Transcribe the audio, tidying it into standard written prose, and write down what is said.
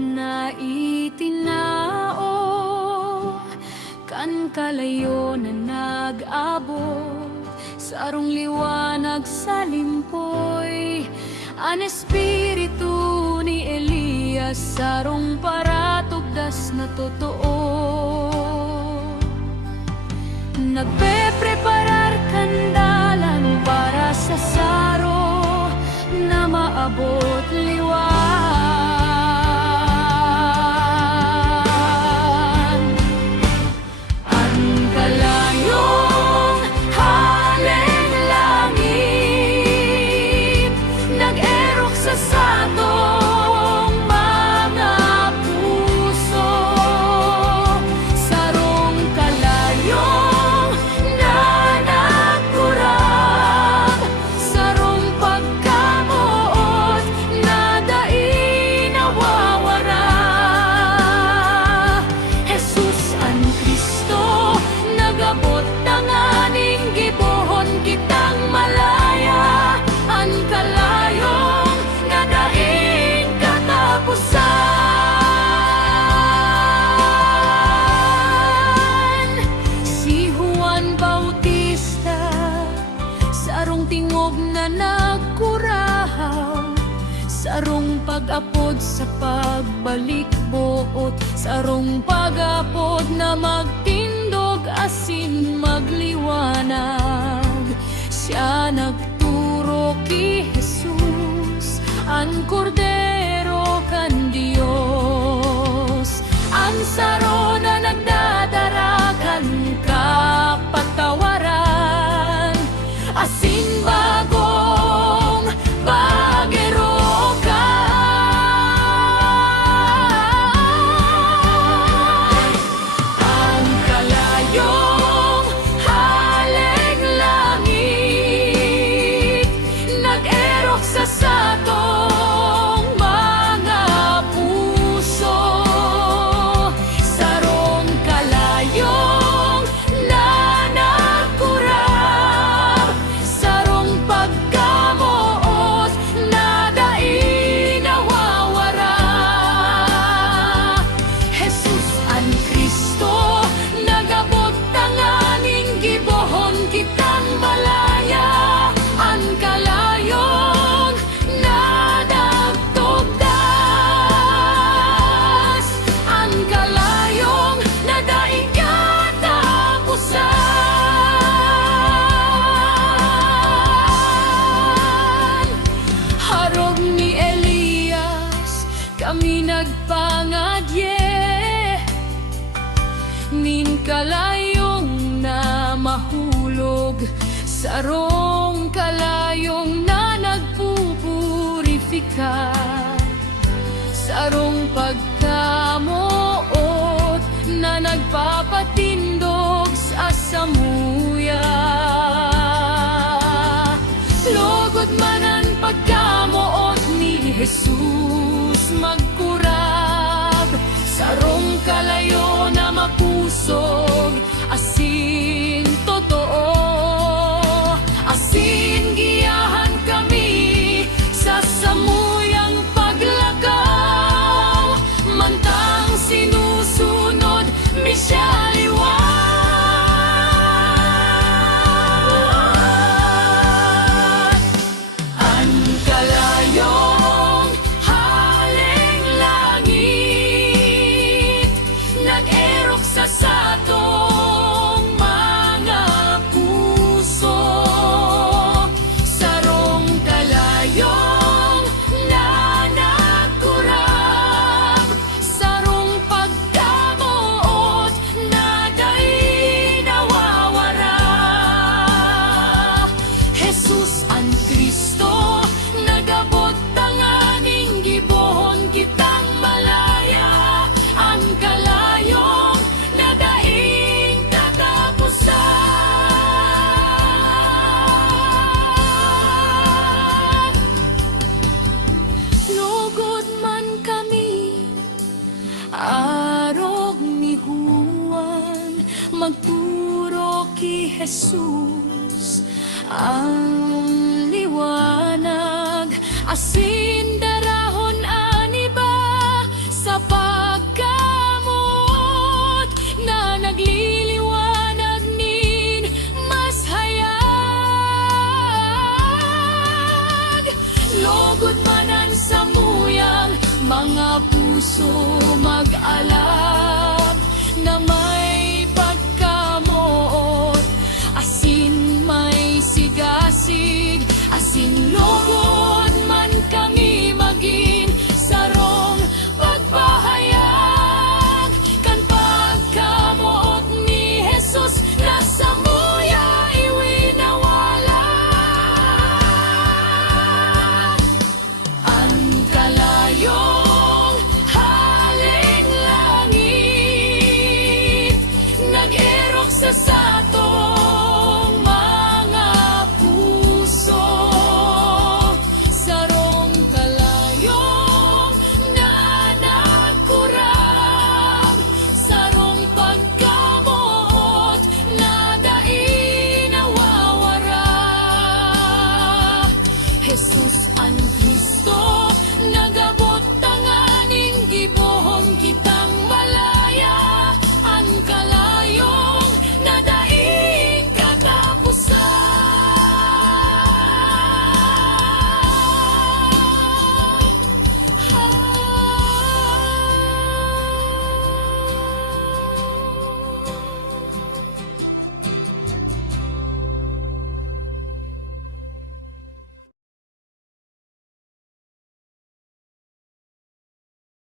na itinao, kan kalayo na nag-abot, sa arong liwanag sa limpoy, an espiritu ni Elias, sa arong paratugdas na totoo. Nagpe-preparar kandalan para sa saro na maabot liwan. Ang kalayong haleng langit nag-erok sa satong mga puso, sarong kalayong nanagkurang, sarong pagkamuot na dai nawawara. Jesus ang Kristo nagabot tanganing gibuhon kitang malaya, ang kalayong nga daing katapusan. Si Juan Bautista sarong tingog na nagkurahaw, sarong pag-apod sa pagbalik buot, sarong pag-apod na magtindog asin magliwanag. Siya nagturo ki Jesus, ang kordero kan Dios, ang saro na nagdadara kan kapatawaran, asin bagong bagero ka. Ang kalayong haleng langit nag-erok sa satong mga puso, sarong kalayong nanagkurang, sarong pagkamuot na dai nawawara. Jesus ang Kristo nagabot tanganing gibuhon kitang malaya, ang kalayong nadagtugdas, ang kalayong na dai katapusan. Harog ni Elias kami nagpangadye, nin kalayong na mahulog, sarong kalayong na nagpupurifika, sarong pagkamuot na nagpapatindog sa samuya. Lugod man ang pagkamuot ni Jesus magkurab, sarong kalayo na mapusog asin totoo, asin giyahan kami sa samuyang paglakaw, mantang sinusunod mi siya liwan. Ang kalayong haleng langit nag-erok sa satong mga puso, sarong kalayong nanagkurang, sarong pagkamuot na dai nawawara. Jesus ang Kristo nagabot tanganing gibuhon kitang malaya, ang kalayong na daing katapusan. Lugod man kami arog ni Juan, magturo ki Jesus ang liwanag, asin darahon ani ba sa puso mag-alab na may pagkamot, asin may sigasig, asin